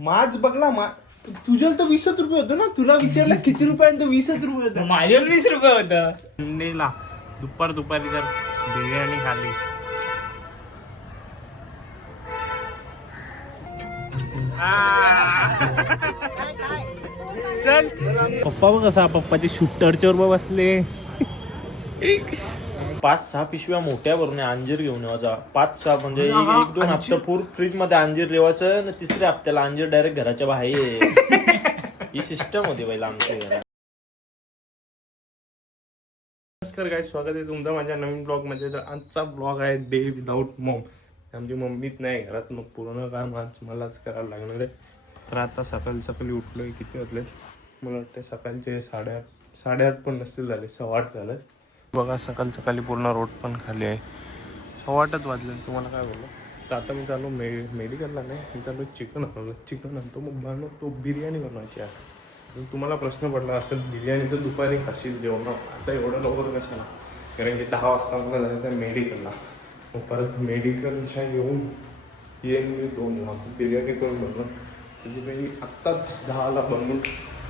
माझ बघला तुझ्या तर 20 रुपये होतं ना. तुला विचारलं किती रुपयांत 20 रुपये होतं. माझ्या 20 रुपये होतं. संडेला दुपारी जर बिर्याणी खाली चल. पप्पा बघ कसा पप्पाचे शूटरच्या वर बसले. 5-6 पिशव्या मोठ्या भरून अंजीर घेऊन यायचा. 5-6 म्हणजे 1-2 हप्ता पूर्ण फ्रीज मध्ये अंजीर ठेवायचं आणि तिसऱ्या हप्त्याला अंजीर डायरेक्ट घराच्या बाहेर. ही सिस्टम होती पहिला आमच्या घरात. नमस्कार गाईज, स्वागत आहे तुमचं माझ्या नवीन ब्लॉग मध्ये. तर आजचा ब्लॉग आहे डे विदाऊट मॉम. आमची मम्मीच नाही घरात, मग पूर्ण काम आज मलाच करायला लागणार आहे. तर आता सकाळी उठलोय. किती वाजले मला वाटतं सकाळचे 8:30 पण नसतील झाले, 8:15 झालं. बघा सकाळी पूर्ण रोड पण खाली आहे. 8:15 वाजले. तुम्हाला काय बोललो तर आता मी चालू मेडिकलला नाही, मी चालू चिकन आणतो मग बनवतो. बिर्याणी बनवायची आहे. तुम्हाला प्रश्न पडला असेल बिर्याणी तर दुपारी खाशील जेवण, आता एवढं लवकर कशाला, कारण की 10 वाजता मला जायचं मेडिकलला. मग परत मेडिकलच्या येईन मी 2 वाजता बिर्याणी करून बनवून. त्याची काही आत्ताच 10ला बनवून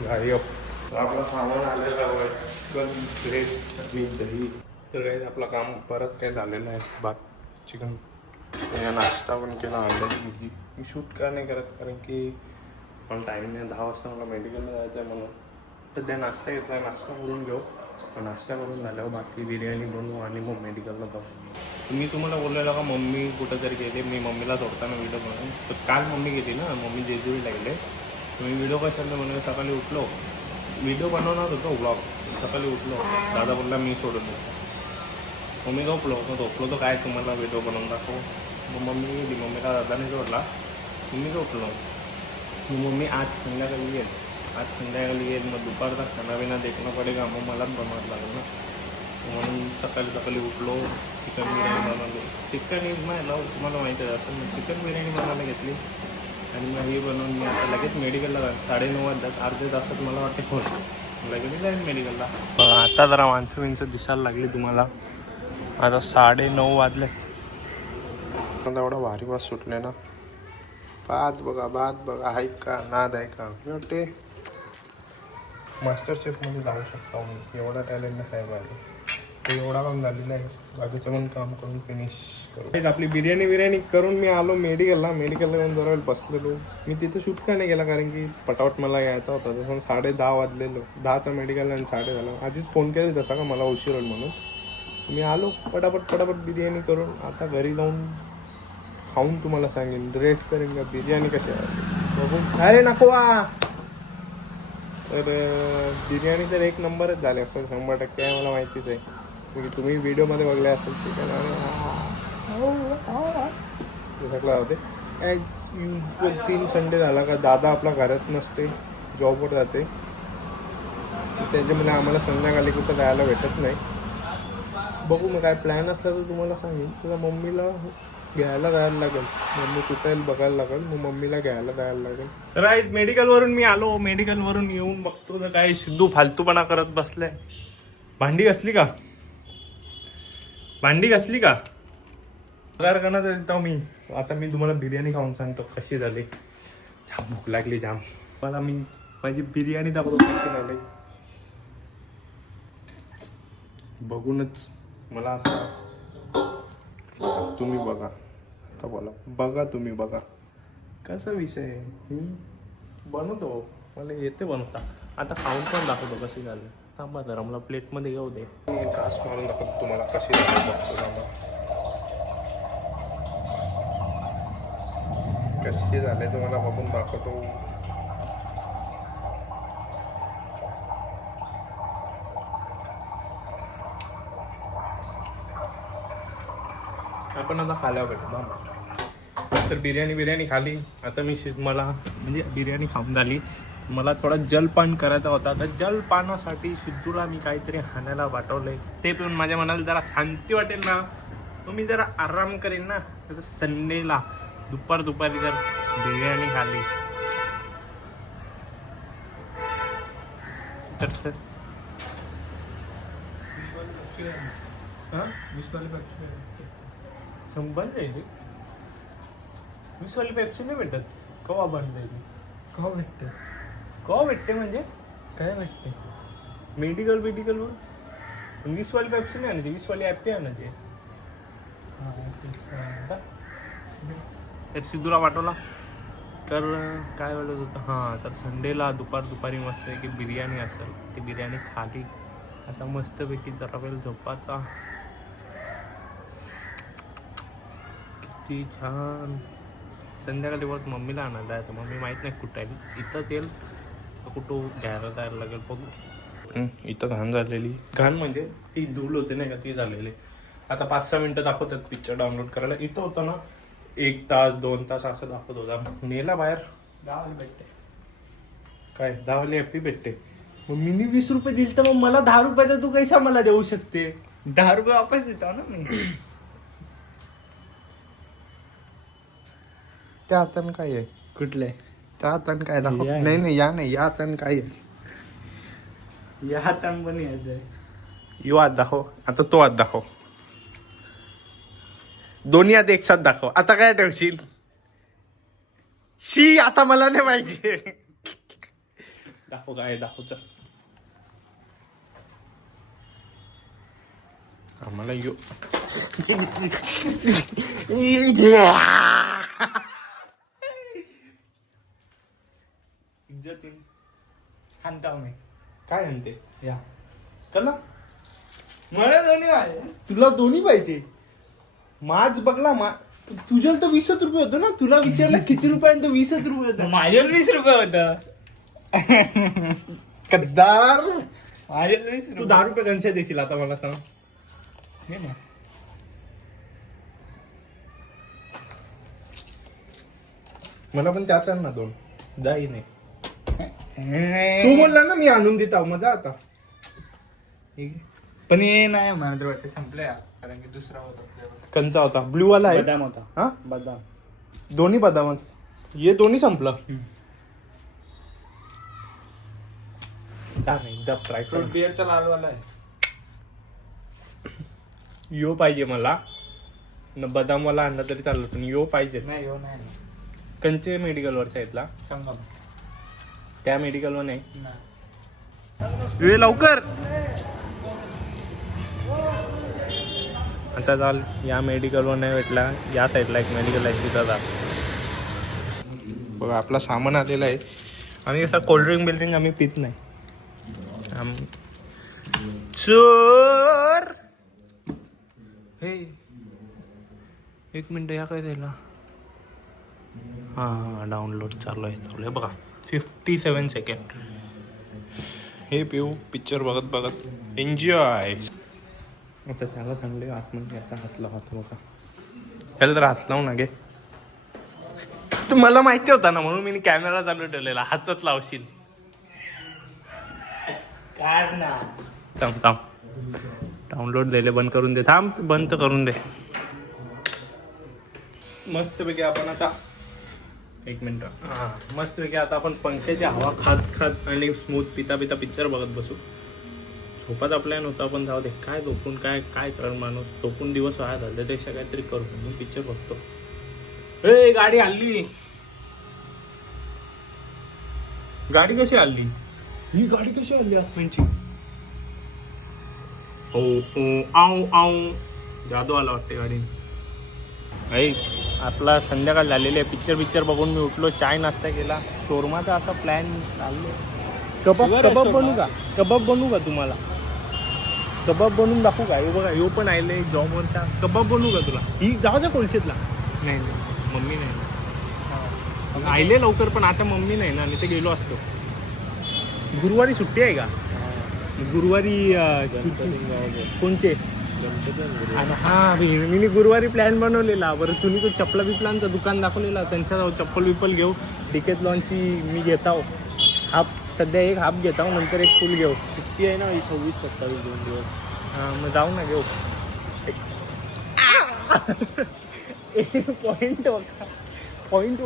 गाडी आपलं सामान आलेलं आहे. ब्रेड, चटणी, दही. तर काही आपलं काम परत काय झालेलं आहे. भात, चिकन, नाश्ता पण केला. अंड्याची मी शूट का नाही करत, कारण की पण टाईम नाही. 10 वाजता मला मेडिकलला जायचं आहे म्हणून सध्या नाश्ता घेतला आहे. नाश्ता करून घेऊ. नाश्ता करून झाल्यावर बाकी बिर्याणी बनवू आणि मग मेडिकलला जाऊ. मी तुम्हाला बोललेलं का मम्मी कुठं तरी गेले, मी मम्मीला सोडताना व्हिडिओ बनवून. तर काल मम्मी गेली ना, मम्मी जेजुरीला गेले. मी व्हिडिओ कशाला म्हणून सकाळी उठलो, व्हिडिओ बनवणार होतो ब्लॉग. सकाळी उठलो, दादा बोलला मी सोडून देतो. मम्मी झोपलो तर काय तुम्हाला व्हिडिओ बनवून दाखव. मग मम्मी गेली, मम्मीला दादाने सोडला, मी झोपलो. मग मम्मी आज संध्याकाळी येईल. मग दुपारचा खानापिना देखणं पडेगा, मग मलाच बनवायला लागेल ना. म्हणून सकाळी उठलो, चिकन बिर्याणी बनवली. तुम्हाला माहिती आहे असं, मी चिकन बिर्याणी बनवायला घेतली आणि मग हे बनवून मी आता लगेच मेडिकलला जाईल. 9:30 वाजतात, अर्ध्या तासात मला वाटते फोन लगेच जाईल मेडिकलला. आता जरा माणसं दिसायला लागली तुम्हाला. आता 9:30 वाजले. एवढा भारी वास सुटले ना. भात बघा आहेत का, नाद आहे का. मी वाटते मास्टर शेफमध्ये जाऊ शकता मी, एवढा टॅलेंट आहे माझं. ते एवढा काम झालेला आहे, बाकीचं पण काम करून फिनिश करू. आपली बिर्याणी करून मी आलो मेडिकलला येऊन जरा वेळ बसलेलो. मी तिथं शूट का नाही गेला, कारण की पटापट मला यायचा होता. तसं 10:30 वाजलेलो. 10चा मेडिकलला आणि 10:30 झालं. आधीच फोन केला तसा का मला उशीर होईल म्हणून. मी आलो पटापट बिर्याणी करून. आता घरी जाऊन खाऊन तुम्हाला सांगेन, रेट करेन का बिर्याणी कशी आहे बघून. अरे नको तर बिर्याणी तर 1 नंबरच झाले असं 100% आहे, मला माहितीच आहे. म्हणजे तुम्ही व्हिडिओमध्ये बघले असेल चिकन सगळं होते. ॲज युजल 3 संडे झाला का दादा आपला घरात नसते, जॉबवर जाते. त्याच्यामुळे आम्हाला संध्याकाळी कुठं जायला भेटत नाही. बघू मग काय प्लॅन असला तर तुम्हाला सांगेन. तुला मम्मीला घ्यायला जायला लागेल, मम्मी कुठे बघायला लागेल, मग मम्मीला घ्यायला जायला लागेल. तर आज मेडिकलवरून मी आलो. मेडिकलवरून येऊन बघतो तर काय सिद्धू फालतूपणा करत बसलाय. भांडी घासली का पगार करण्यात येतो मी. आता मी तुम्हाला बिर्याणी खाऊन सांगतो कशी झाली. जाम भूक लागली जाम मला. मी माझी बिर्याणी दाखवतो कशी झाली बघूनच. मला असं तुम्ही बघा, आता बघा तुम्ही बघा कसा विषय आहे. बनवतो, मला येते बनवता. आता खाऊन पण दाखवतो कशी झाली. थांबा जरा मला प्लेटमध्ये येऊ दे. घास मारून दाखवतो तुम्हाला कशी झाली. कशी झाले तुम्हाला बघून दाखवतो. आपण आता खाल्यावर भेटू. तर बिर्याणी खाली. आता मला म्हणजे बिर्याणी खाऊन झाली. मला थोडा जलपान करायचा होता. तर जलपानासाठी सिद्धूला मी काहीतरी खाण्याला पाठवलंय. ते पिऊन माझ्या मनाला जरा शांती वाटेल ना, मग मी जरा आराम करेन ना. तसं संडेला दुपारी जर बिर्याणी खाली तर सर बंद जायची 20 वाली पेप्सी नाही भेटत. कवा बंद जायची. का भेटते का भेटते म्हणजे काय भेटते मेडिकल वर 20 वाली पेप्सी नाही आणायची, 20 वाली ॲपी आणायची. तर सिद्धूला पाठवला तर काय बोलत होतं, हां तर संडेला दुपारी मस्त आहे की बिर्याणी असेल. ती बिर्याणी खाली आता मस्तपैकी जरा वेळ झोपाचा. किती छान. संध्याकाळी परत मम्मीला आणायला आहे, तर मम्मी माहीत नाही कुठं आहे. इथंच येईल तर कुठं घ्यायला जायला लागेल बघू. इथं घाण झालेली, घाण म्हणजे ती धूल होते नाही का, ती झालेली. आता 5-6 मिनटं दाखवतात पिक्चर डाउनलोड करायला. इथं होतं ना 1 तास 2 तास असं दाखवत होता. नेला बाहेर 10 भेटते. काय 10 वाली हॅपी भेटते. मग मिनी 20 रुपये दिल तर मग मला 10 रुपयाचा तू कैसा मला देऊ शकते. 10 रुपये वापस देतो ना मी. त्या हातानं काय आहे, कुठले त्या हातानं काय दाखव. या. नाही या हातानं काय आहे. या हातान पण यायचंय. यो हात दाखव, आता तो हात दाखव. दोन्ही हात एक साथ दाखव. आता काय ठेवशील. शी आता मला नाही पाहिजे. दाखव काय दाखव. चल आम्हाला यो इज्जतीन हाणताव मी. काय म्हणते या कला. मला दोन्ही आहे. तुला दोन्ही पाहिजे. माझ बघला तुझ्या तर 20 रुपये होतो ना. तुला विचारलं किती रुपयांत 20 रुपये होतं. माझ्या 20 रुपये होतं. कद्दार. माझ्या 20 तू 10 रुपये कन्से देशील आता मला सांग. हे ना. मला पण त्याच आण ना 2. जाई नाही तू बोलला ना मी आणून देता मजा आता. पण हे नाही मला तर वाटतं संपलं कारण की दुसरा होता कंचा होता ब्ल्यू वाला आहे. बदाम होता. हा बदाम दोन्ही बदाम. ये दोन्ही संपलं. एकदा ट्राय कर. फ्रूट बिअरचा लालवाला आहे. यो पाहिजे मला न बदाम वाला आणला तरी चाललं पण यो पाहिजे. नाही हो नाही कंचे मेडिकलवर साईडला संगम त्या मेडिकलवर नाही. नाही. ये लवकर. आता चाल या मेडिकलवर नाही भेटला. या साईडला एक मेडिकल आहे तिथं जा. बघा आपला सामान आलेला आहे. आम्ही असं कोल्ड्रिंक बिल्ड्रिंक आम्ही पित नाही. चोर हे 1 मिनिट या काय द्यायला. हां डाउनलोड चालू आहे बघा 57 सेकंड. हे पिऊ पिक्चर बघत एन्जॉय. आता त्याला चांगले आतमध्ये आता हात लावतो बघा. ह्याला तर हात लावू ना गे. मला माहिती होता ना म्हणून मी कॅमेरा चालू ठेवलेला. हातच लावशील. काय ना थांब डाउनलोड द्यायला बंद करून दे. थांब बंद करून दे. मस्तपैकी आपण आता 1 मिनिट. हां मस्तपैकी आता आपण पंख्याची हवा खात आणि स्मूथ पिता पिक्चर बघत बसू. झोपात आपल्या नव्हता पण जाऊ दे. काय झोपून काय कर माणूस. झोपून दिवस वाया झाले त्यापेक्षा काहीतरी करू म्हणून पिक्चर बघतो. ए गाडी हल्ली. गाडी कशी हल्ली. ही गाडी कशी हल्ली आत्म्यांची. हो आऊ जादू आला वाटते गाडी. ऐक आपला संध्याकाळ झालेली आहे. पिक्चर बघून मी उठलो. चाय नाश्ता केला. शोरमाचा असा प्लॅन चाललो. कबाब बनवू का तुम्हाला. कबाब बनवून दाखवू का. हे बघा ह्यो पण आयले जॉमवरचा. कबाब बनवू का तुला. ही जाऊ द्या कोळशेतला. नाही मम्मी नाही आयले लवकर पण आता मम्मी नाही ना. आणि ते गेलो असतो. गुरुवारी सुट्टी आहे का. गुरुवारी कोणचे. हा मी गुरुवारी प्लॅन बनवलेला. बरं तुम्ही तो चपला बिपलांचं दुकान दाखवलेला. त्यांच्या जाऊ चप्पल बिप्पल घेऊ. डिकेथलॉनची मी घेता हाफ सध्या एक हाफ घेता नंतर एक फुल घेऊ. सुट्टी आहे ना 26-27 2 दिवस. हां मग जाऊ ना घेऊ. पॉईंट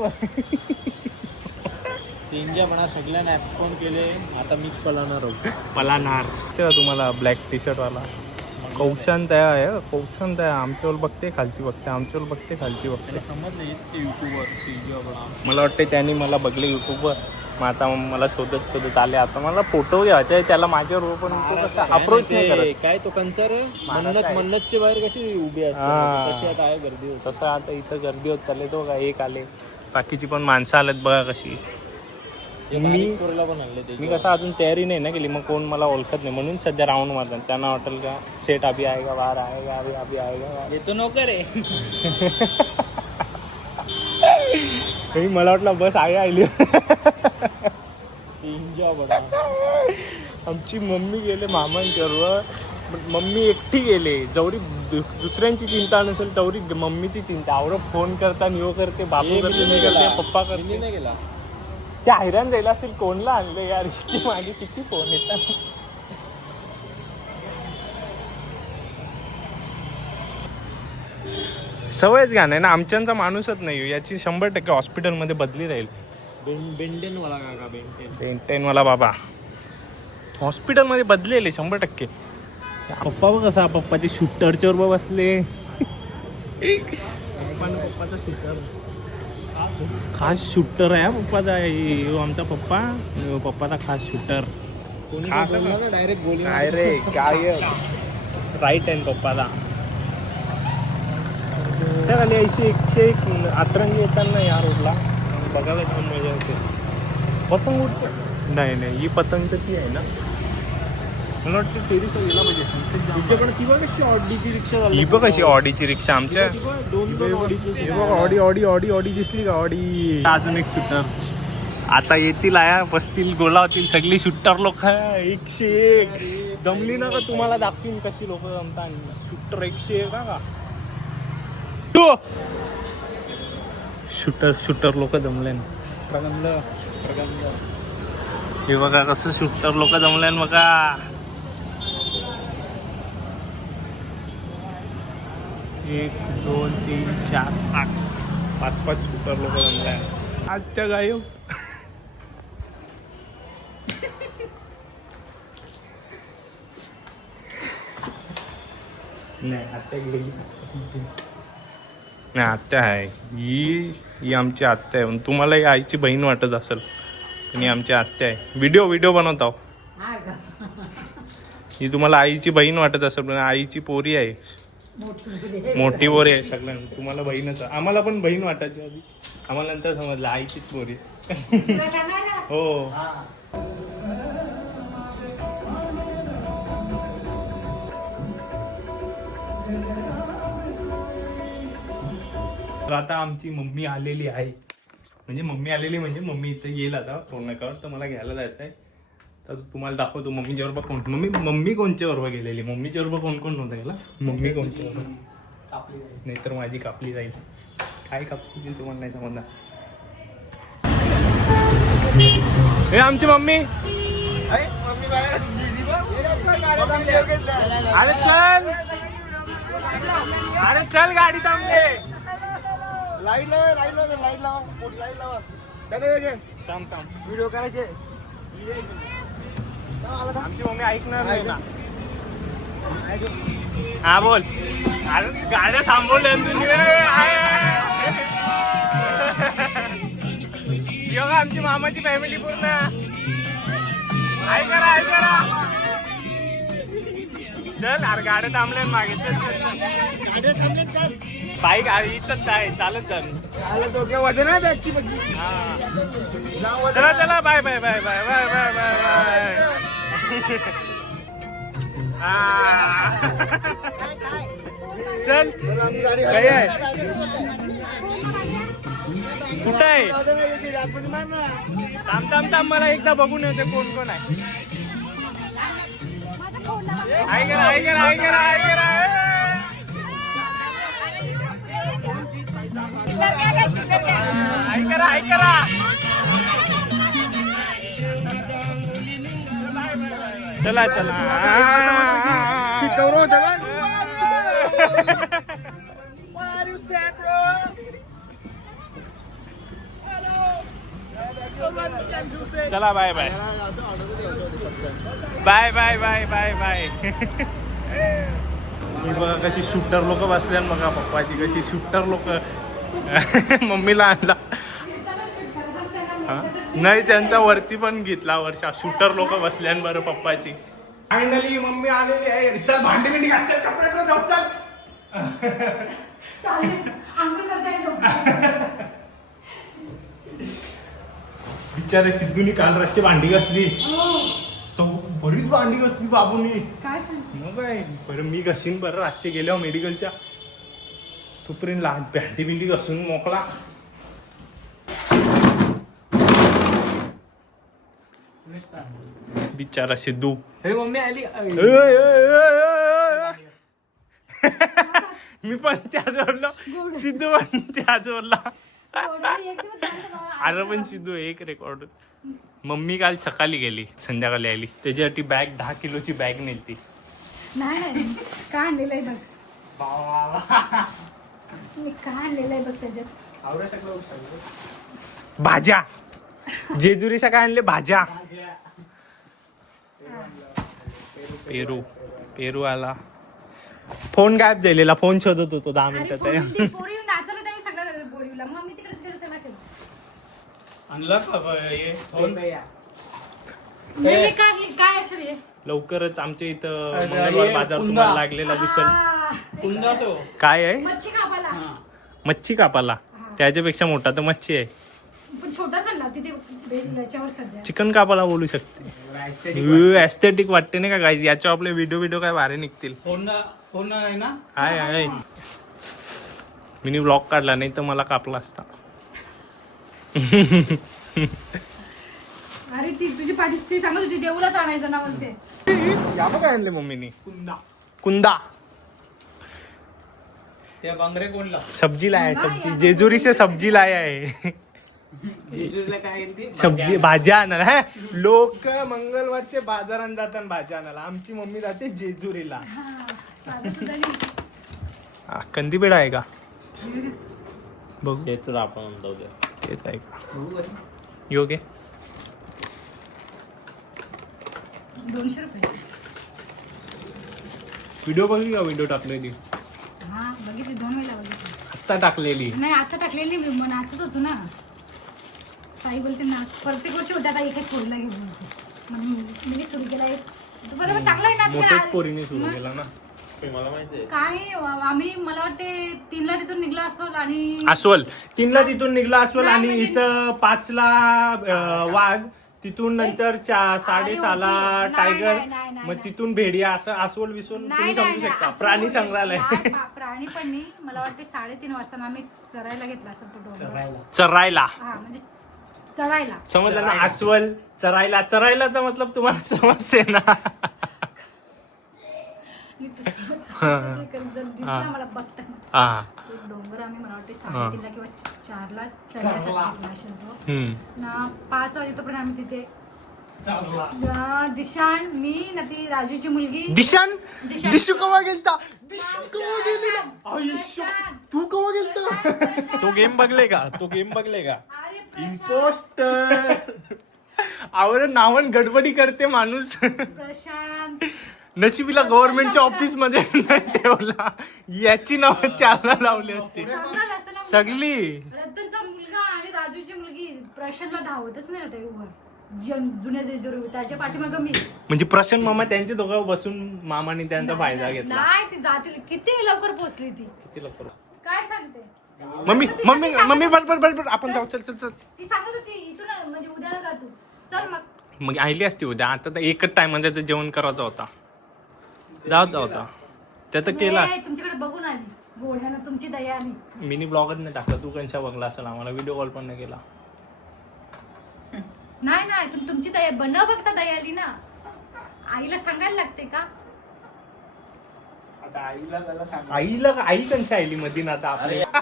तीनच्या म्हणा सगळ्यांनी ॲप्सफोन केले. आता मीच पलाणार तेव्हा तुम्हाला ब्लॅक टी शर्टवाला कौशांत आहे. आमच्यावर बघते खालची बघते. समजलं ते युट्यूबवर मला वाटतं त्यांनी मला बघले युट्यूबवर. मग आता मला शोधत आले. आता मला फोटो घ्यायचा आहे त्याला माझ्यावर, पण तो कसा अप्रोच नाही करत. काय तो कंचर मन्नतच्या बाहेर कशी उभी असते तशी आता आहे गर्दी होत. तसं आता इथं गर्दी होत चालले. तो का एक आले, बाकीची पण माणसं आलेत बघा कशी. मी कसं अजून तयारी नाही ना केली, मग कोण मला ओळखत नाही म्हणून सध्या राऊंड मारतात. त्यांना वाटेल का सेट अभी आएगा बाहेर आएगा अभी आएगा. येतो नोकर आहे. मला वाटलं बस आली. आमची मम्मी गेले मामांच्यावर, मम्मी एकटी गेले. जेवढी दुसऱ्यांची चिंता नसेल तेवढी मम्मीची चिंता. आवडं फोन करता नियो करते, बापू करते, मी करते, पप्पा करते. नाही गेला त्या हैराण जायला असेल कोणला आणले यार, हिची मागे किती फोन येतात. सवयच घ्या नाही ना, आमच्यांचा माणूसच नाही याची 100% हॉस्पिटलमध्ये बदली राहील. बेंटेनवाला काका बेंटेनवाला बाबा हॉस्पिटलमध्ये बदलेले 100%. पप्पा बघ कसा, पप्पाचे शूटरच्या वर बसले. पप्पाचा शूटर खास शूटर आहे पप्पाचा. आमचा पप्पाचा खास शूटर. डायरेक्ट गोली काय रे काय राईट आहे पप्पाला. त्या खाली 101 अतरंगी येताना या रोडला बघायला छान मजा येते. पतंग उडते. नाही ही पतंग तर ती आहे ना, मला वाटतं टेरिस गेला पाहिजे. तुमच्याकडे ती बघ कशी ऑडीची रिक्षा झाली. ही बघ कशी ऑडीची रिक्षा आमच्या. ऑडी दिसली का ऑडी. अजून एक शूटर आता येतील, आया बसतील, गोला होतील सगळी शूटर लोक. 101 जमली ना का तुम्हाला दाखवीन कशी लोक जमतात. शूटर 101 का शूटर लोक जमले ना. हे बघा कसं शूटर लोक जमले ना बघा. एक 2 3 4 5 शूटर लोक जमले आजच्या गायब. नाही आत्या गेली. नाही आत्या आहे ही आमची आत्या आहे. तुम्हाला ही आईची बहीण वाटत असेल पण ही आमची आत्या आहे. व्हिडिओ बनवता ही तुम्हाला आईची बहीण वाटत असेल पण आईची पोरी आहे. मोठी पोरी आहे सगळ्यांना. तुम्हाला बहीणच, आम्हाला पण बहीण वाटायची आधी, आम्हाला नंतर समजलं आईचीच पोरी. हो तर आता आमची मम्मी आलेली आहे. म्हणजे मम्मी इथं येईल आता फोन नकावर, तर मला घ्यायला जायचं आहे. तर तुम्हाला दाखवतो मम्मीच्या बरोबर कोण. मम्मी कोणच्या बरोबर गेलेली. मम्मीच्या बरोबर कोण कोण नव्हतं गेला. मम्मी कोणच्या बरोबर नाही तर माझी कापली जाईल. काय कापली तुम्हाला नाही समजणार. हे आमची मम्मी. अरे चल गाडी थांबले. लाईट लावा व्हिडिओ करायचे. आमची मम्मी ऐकणार नाही ना. हा बोल. अरे गाड्या थांबवल्या तुम्ही. बघा आमची मामाची फॅमिली पूर्ण. ऐका चल. अरे गाड्या थांबल्या मागे. चल बाईक इथंच आहे, चालत चल. चला बाय चल. काय आहे कुठं आहे. थांब मला एकदा बघून येते कोण कोण आहे. ऐकरा चला चला बाय बघा कशी शूटर लोक बसल्या बघा. पप्पाची कशी शूटर लोक. मम्मीला आणला हा? नाही त्यांचा वरती पण घेतला वर्षा शूटर लोक बसल्यान बरं पप्पाची. फायनली मम्मी आलेली आहे. चल भांडी बिंडी घाल, चल कपडे जाऊ चल. बिचारे सिद्धूनी काल रस्ते भांडी घासली. तो बरीच भांडी घासली बाबूनी. मग काय बरं मी घसीन बरं रातचे गेल्यावर मेडिकलच्या तोपर्यंत लहान भांडी बिंडी घासून मोकळा. बिचारा सिद्धू. मम्मी आली. मी पण त्याच बोललो, सिद्धू पण त्याच बोलला. अरे पण सिद्धू एक रेकॉर्ड. मम्मी काल सकाळी गेली संध्याकाळी आली. त्याच्यासाठी बॅग 10 किलोची बॅग नेलती. नाही काय आणलेलं आहे बघ. मी काय आणलेलं आहे बघ त्याच्यात. भाज्या जेजुरीच्या काय आणले भाज्या. पेरू आला. फोन गायब झालेला. फोन शोधत होतो 10 मिनिटात. पोरी नाचलं त्यावेळी सगळं बोरीला मग मी तिकडेच गेलो सगळं केलं. आणलं नाही काय असेल हे? लवकरच आमच्या इथं मंगळवार बाजार तुम्हाला लागलेला दिसेल. काय आहे? मच्छी कापाला. मच्छी कापाला. त्याच्यापेक्षा मोठा तर मच्छी आहे. पण छोटा चालला तिथे याच्यावर सध्या. चिकन कापाला बोलू शकते. एस्थेटिक वाटते नाही का गाईज. याच्यावर आपले व्हिडिओ काय भारी निघतील. आहे मिनी ब्लॉग काढला नाही तर मला कापला असता. अरे ती तुझी पाठी ती सांगत होती देऊलाच आणायचं ना म्हणते. या बघ आणले मम्मीनी कुंदा. त्या बांगरे कोणला सब्जी लाया सब्जी. जेजुरी से सब्जी लाया है. सब्जी भाज्या आणायला. लोक मंगळवारचे बाजारात जातात भाज्या आणायला. आमची मम्मी जाते जेजुरीला. कंदीपेढा आहे का बघू. तेच आपण तेच आहे का योगे. 200 रुपये. व्हिडिओ बघली का? व्हिडिओ टाकलेली. हा बघितली 2 वेळा बघितली. आत्ता टाकलेली. नाही आता टाकलेली मी मग नाचत होतो ना. ताई बोलते नाच प्रत्येक वर्षी होत्या ताई काही पोरीला घेऊन बोलते. मी सुरू केला एक बरोबर चांगला आहे ना. मोठ्याच पोरीने सुरू केला ना. मला माहिती काय आम्ही मला वाटते 3ला तिथून निघला अस्वल आणि अस्वल 3ला तिथून निघला अस्वल आणि इथं 5ला वाघ. तिथून नंतर 6:30ला टायगर. मग तिथून भेडिया. असं अस्वल बिसवल तुम्ही समजू शकता. प्राणी संग्रहालय. प्राणी पण नाही. मला वाटते 3:30 वाजता आम्ही चरायला घेतला असं तो डोंगर. चरायला. हा म्हणजे चढायला. समजलं ना. अस्वल चरायला. चरायलाचा मतलब तुम्हाला समजते ना. दिसला मला बघताना. डोंगर आम्ही मला वाटते 3:30 किंवा 4ला चढण्यासाठी घेतला असेल तो ना. 5 वाजेपर्यंत आम्ही तिथे दिशान मी ना ती राजूची मुलगी दिशान. दिशू कवा गेलता. तू कवा गेलता. तो गेम बघले का? इम्पोस्टर. आवर नावन गडबडी करते माणूस. प्रशांत नशिबीला गव्हर्नमेंटच्या ऑफिस मध्ये ठेवला. याची नाव त्याला लावली असते सगळी. रतनचा मुलगा आणि राजूची मुलगी प्रशांतला धावतच नाही आता उभं. जुन्या जेजुरी त्याच्या पाठीमागं मी. म्हणजे प्रशांत मामा त्यांचे दोघं बसून मामाने त्यांचा फायदा घेतला. नाही ती जातील किती लवकर पोहोचली ती. किती लवकर. काय सांगते मम्मी बरोबर आपण जाऊ. चल ती सांगत होती इथून म्हणजे उद्याला जातो. चल मग आली असती उद्या. आता तर एकच टाइम मध्ये जेवण करायचं होता. जात होता त्यात केला. तुमच्याकडे बघून आली घोड्यानं. तुमची दया आली. मिनी ब्लॉगच नाही टाकला. तू कशा बघला असेल. आम्हाला व्हिडिओ कॉल पण नाही केला. नाही पण तुमची दया न बघता दया आली ना. आईला सांगायला लागते का? आईला आई कशा आली मधीन आता आपल्या.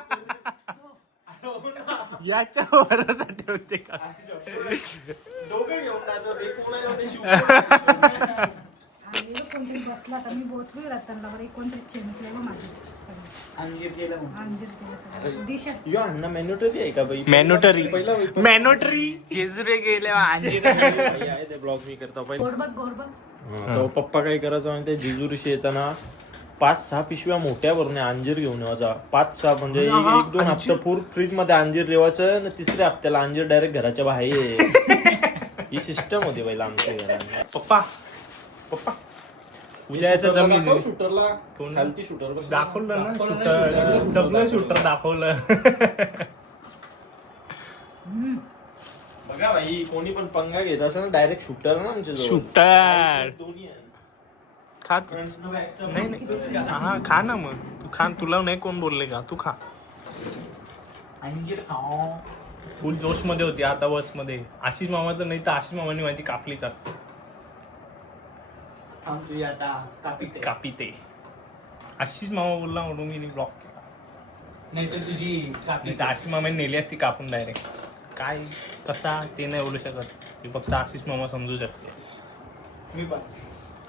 याच्या भरोसा ठेवते का? कोणतरी बसला तर मी बोट रत्तांना बरं कोणतरी चेंबले माझे मॅनोटरी जेजुरी गेल्या. ब्लॉग मी करतो गोड बघ तो पप्पा काय करायचो आणि ते जेजुरीशी येताना 5-6 पिशव्या मोठ्या भरून अंजीर घेऊन यायचा. 5-6 म्हणजे हा, 1-2 हप्ता पूर फ्रीज मध्ये अंजीर ठेवायचं आणि तिसऱ्या हप्त्याला अंजीर डायरेक्ट घराच्या बाहेर. ही सिस्टम होती पहिला आमच्या घरात. पप्पा उद्या याचं जमीन शूटरला कोण? खालती शूटर दाखवलं ना शूटर, सगळं शूटर दाखवलं. बघा भाई, कोणी पण पंगा घेत असं ना डायरेक्ट शूटर ना आमच्या शूटर दोन्ही आहे. खा तू. नाही नाही हा खा ना मग तू खा. तुला नाही कोण बोलले का? तू खा. फुल जोश मध्ये होती आता बस मध्ये. आशिष मामाचं नाही तर आशिष मामाने माझी कापली चालते. कापी ते आशिष मामा बोलला म्हणून मी ब्लॉक केला. नाही तर तुझी नाही तर आशिष मामाने नेली असती कापून डायरेक्ट. काय कसा ते नाही बोलू शकत. ते फक्त आशिष मामा समजू शकते. मी पण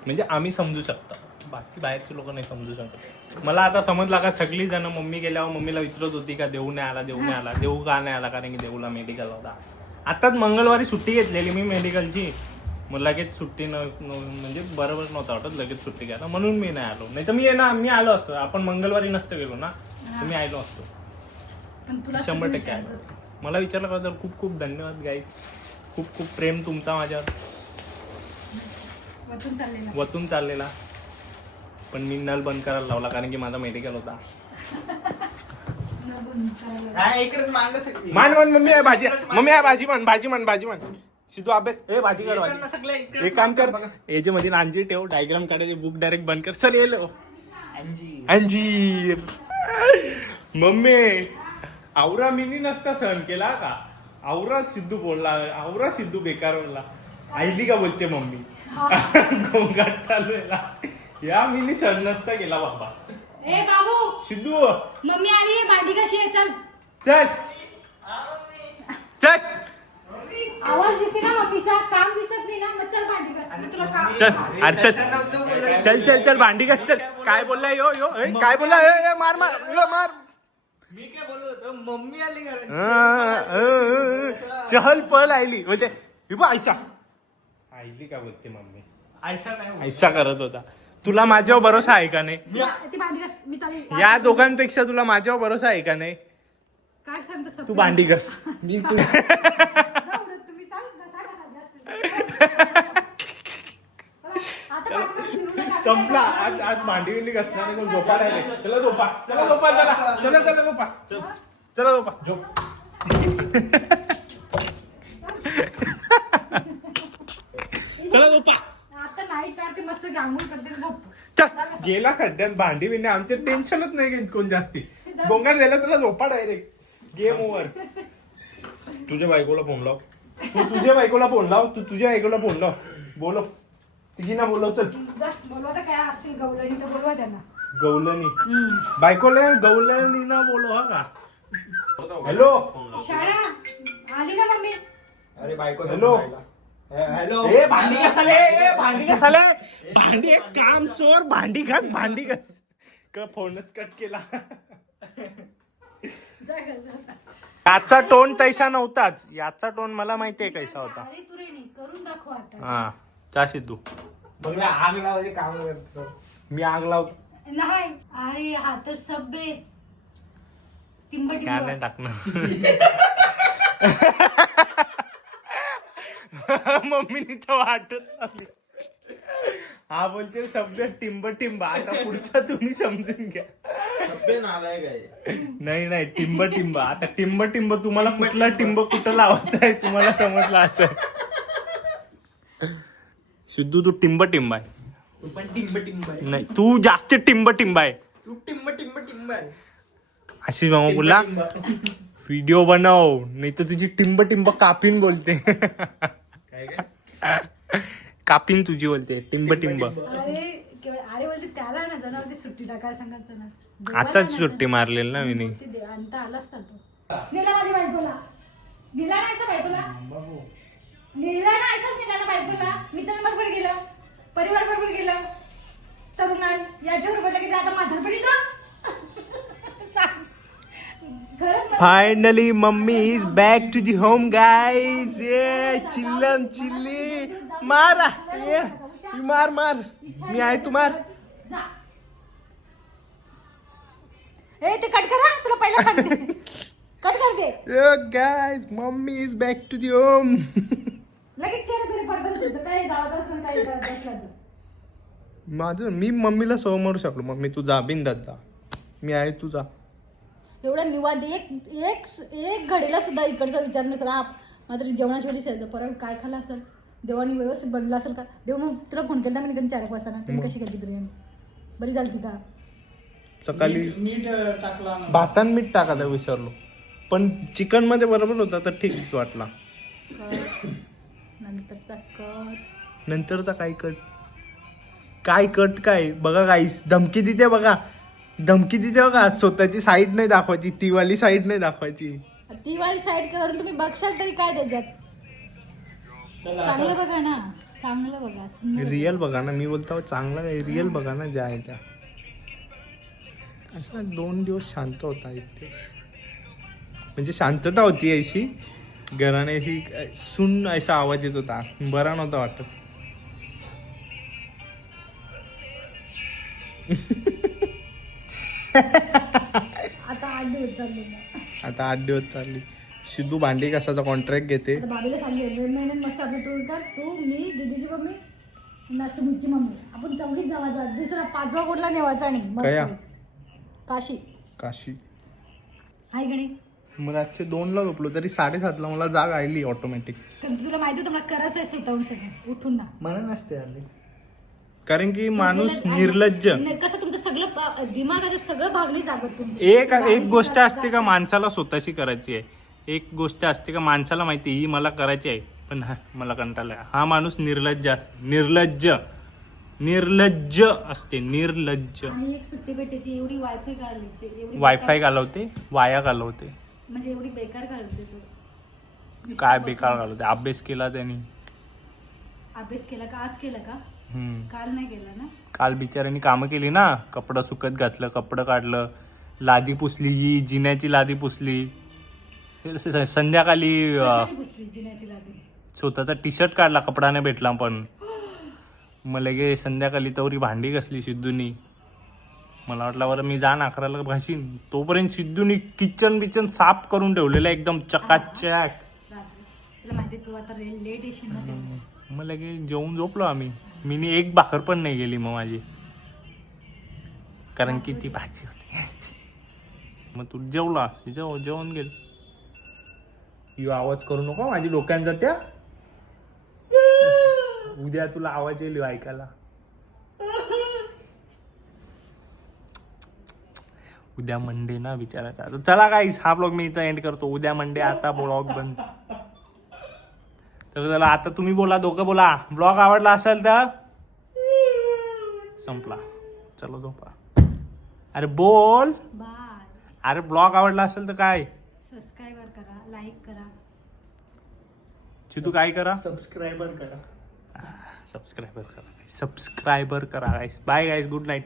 म्हणजे आम्ही समजू शकतो, बाकी बाहेरचे लोक नाही समजू शकत. मला आता समजला का सगळी जण मम्मी गेल्यावर मम्मीला विचारत होती का देऊ नाही आला. देऊ का नाही आला? कारण की देऊला मेडिकल होता. आताच मंगळवारी सुट्टी घेतलेली मी मेडिकलची. मग लगेच सुट्टी म्हणजे बरोबर नव्हता वाटत लगेच सुट्टी घ्यायला, म्हणून मी नाही आलो. नाही तर मी आलो असतो. आपण मंगळवारी नसतं गेलो ना तर मी आलो असतो पण तुला 100% आलो. मला विचारलं का तर खूप खूप धन्यवाद गाईस. खूप खूप प्रेम तुमचा माझ्यावर वतून चाललेला. पण मी नल बंद करायला लावला कारण की माझा मेडिकल होता. इकडेच मांड सगळी मान मम्मी आहे भाजी. मम्मी आहे भाजी म्हण. सिद्धू अभ्यास भाजी कर. एक काम कर, याच्यामध्ये अंजीर ठेव, डायग्राम काढायचे, बुक डायरेक्ट बंद कर. सर येलो अंजीर. मम्मी आवरा मिनी नसता सहन केला का? आवरा सिद्धू बोलला, आवरा सिद्धू बेकार बोलला. आईली का बोलते मम्मी? गोंगाट चालू आहे ना. या मिनी सहन नसता केला बाबा. ए बाबू सिद्धू मम्मी आली, भांडी कशी आहे? चल चल चल आवाज दिसे ना मम्मीचा, काम दिसत नाही ना. मग चल भांडी घास. मी तुला काम चल अरे चल भांडी घास. चल काय बोलला यो काय बोलला? मार मी काय बोलत होतो, मम्मी आली घरात. चहल पहल आईली बोलते. ऐसा आईली का बोलते मम्मी? ऐसा करत होता. तुला माझ्यावर भरोसा आहे का नाही? ती भांडी घास. मी चालेल. या दोघांपेक्षा तुला माझ्यावर भरोसा आहे का नाही? काय सांगतो तू भांडी घास. तुम्ही चाल संपला. आज भांडी बिंडी घासणार नाही. झोपा राहिले. चला झोपा. झोप. चला झोपा. आता नाईट काढते मस्त गांगून करते झोप. चल गेला खड्ड्यात. भांडी बिंडी आमचे टेन्शनच नाही घेत कोण जास्ती. गोंगाट झाला तुला झोपा डायरेक्ट. Game over. तुझ्या बायकोला फोन लाव. तू तुझ्या बायकोला फोन लाव. बोलो तिघींना बोलव. चल बोलवा तर काय असतील गवळणी तर बोलवा त्यांना. गवलनी बायकोला गवलनी ना बोलव का? हॅलो शाळा आली ना मम्मी? अरे बायको हॅलो. हॅलो. भांडी घासाले. भांडी एक काम चोर. भांडी घास. फोनच कट केला. याचा टोन तैसा नव्हताच. याचा टोन मला माहितीये कैसा होता. अरे तुरे नाही करून दाखव आता. हा चा सिद्धू. बघ ना, आग लावायचे काम करतो. मी आग लावतो. नाही अरे हा तर सब्बे टिंब काय नाही टाकणार. मम्मीने तर वाटत. हा बोलते सभ्य टिंब. आता पुढचा तुम्ही समजून घ्या. सभ्य नालायक आहे. नाही टिंब. आता टिंब तुम्हाला कुठला टिंब कुठं लावायचा आहे तुम्हाला समजलं असं. सिद्धू तू टिंब आहे. तू पण टिंब आहे. नाही तू जास्त टिंब आहे. तू टिंब आहे. आशिष मामा बोलला व्हिडिओ बनव नाही तर तुझी टिंब कापीन बोलते. कापीन तुझी बोलते. टिंब अरे बोलते त्याला ना जाणार होती सुट्टी टाकायला सांगायचं ना. आताच सुट्टी मारलेली ना मी. अंत आलाच ना तो. नेला माझ्या बायकोला. नेला नाही बायकोला. नेला नाही नेला बायकोला. मित्रांबरोबर गेलं, परिवार बरोबर गेलं, तरुणां याच्यावर बोललं की आता म्हातारपणी जा. Finally mummy is back to the home guys. चिल्ली मार. मार मी आहे. तू मार. हे ते कट करा, तुला पहिला सांगते. कट कर दे. Guys mummy is back to the home. लगेच चेहरा तरी पडतात तुझं, काय जावत असलं काय करत असलं तर. माझं मी मम्मीला सवय मारू शकलो. मम्मी तू जा बिंदात जा, मी आहे तुझा. एवढा निवांत एक घडीला सुद्धा इकडचा विचार नसला. मात्र जेवणाच्या वेळी परत काय खाल्लं असेल, देवानी व्यवस्थित बनलं असेल का. देव मग तुला फोन केला मी निघून 4 वाजता ना, तुम्ही कशी केली बिर्याणी, बरी झाली का. सकाळी मीठ टाकला ना. भातान मीठ टाकायला विसरलो, पण चिकन मध्ये बरोबर होता तर ठीक वाटला. नंतरचा कट, नंतरचा काय कट काय बघा गाईस, धमकी देते बघा, स्वतःची साईड नाही दाखवायची, ती वाली साईड नाही दाखवायची. ती वाली साईड करून तुम्ही बघशाल तरी काय त्याच्यात. चांगलं बघा ना, चांगलं बघा, सुंदर रिअल बघा ना, मी बोलतो चांगला काय, रिअल बघा ना ज्या आहे त्या. असं 2 दिवस शांत होता इथे, म्हणजे शांतता होती अशी, घराने अशी सुन असा आवाज येत होता, बरा नव्हता वाटत. आता 8 दिवस चालले ना. आता 8 दिवस चालली. सिद्धू भांडी कसाचा कॉन्ट्रॅक्ट घेते. आता बाबीला सांगले 2 महिन्यात मस्त आपलं टूर कर, तू मी दीदीची मम्मी ना सुमितची मम्मी, आपण 4घीच जावायचा. दुसरा 5वा कुठला नेवायचा नाही. कया? काशी हाय गणी. मग रातचे 2ला झोपलो तरी 7:30ला मला जाग आली ऑटोमॅटिक. कारण तुला माहिती होतं मला करायचं आहे स्वतःहून सगळं उठून ना. मला नसते आली. कारण की माणूस निर्लज्ज. नाही, कसं तुमचं सगळं दिमागाचं सगळं भाग नाही जागत तुमचं. एक गोष्ट असते का माणसाला स्वतःशी करायची आहे, एक गोष्ट असते का माणसाला माहिती ही मला करायची आहे पण मला कंटाळा आहे. हा माणूस निर्लज्ज असते, निर्लज्ज. आणि एक सुट्टी भेटते ती एवढी वायफाय घालते, एवढी वायफाय घालवते, वाया घालवते. म्हणजे एवढी बेकार घालते तू. काय बेकार घालवते. अभ्यास केला त्यांनी, अभ्यास केला का आज केला का, काल नाही केला ना. काल बिचाऱ्यांनी कामं केली ना, कपडं सुकत घातलं, कपडं काढलं, लादी पुसली, ही जिन्याची लादी पुसली. संध्याकाळी कशाने पुसली जिन्याची लादी. स्वतःचा टी शर्ट काढला, कपडा नाही भेटला पण. मग लगे संध्याकाळी तवरी भांडी घासली सिद्धूनी. मला वाटलं बरं मी जाण 11ला घासीन, तोपर्यंत सिद्धूनी किचन साफ करून ठेवलेलं एकदम चकाचक. रात्री तुला माहिती तू आता लेट येशील ना तेव्हा. मग लगे जेवून झोपलो आम्ही. मीनी एक भाकर पण नाही गेली मग माझी, कारण की ती भाजी होती. मग तू जेवला, जेवण गेल. यू आवाज करू नको माझी डोक्यान जात्या. उद्या तुला आवाज येईल ऐकायला. उद्या मंडे ना विचारायचा. चला गाईस, हा ब्लॉग मी इथं एंड करतो. उद्या मंडे, आता ब्लॉग बंद. तर चला आता तुम्ही बोला, दोघं बोला. ब्लॉग आवडला असेल तर संपला, चलो झोपा. अरे बोल. बाय. अरे ब्लॉग आवडला असेल तर काय, सबस्क्राईब करा, लाईक करा. चितू काय करा, सबस्क्रायबर करा. सबस्क्रायबर करा गाईस. बाय गाईस, गुड नाईट.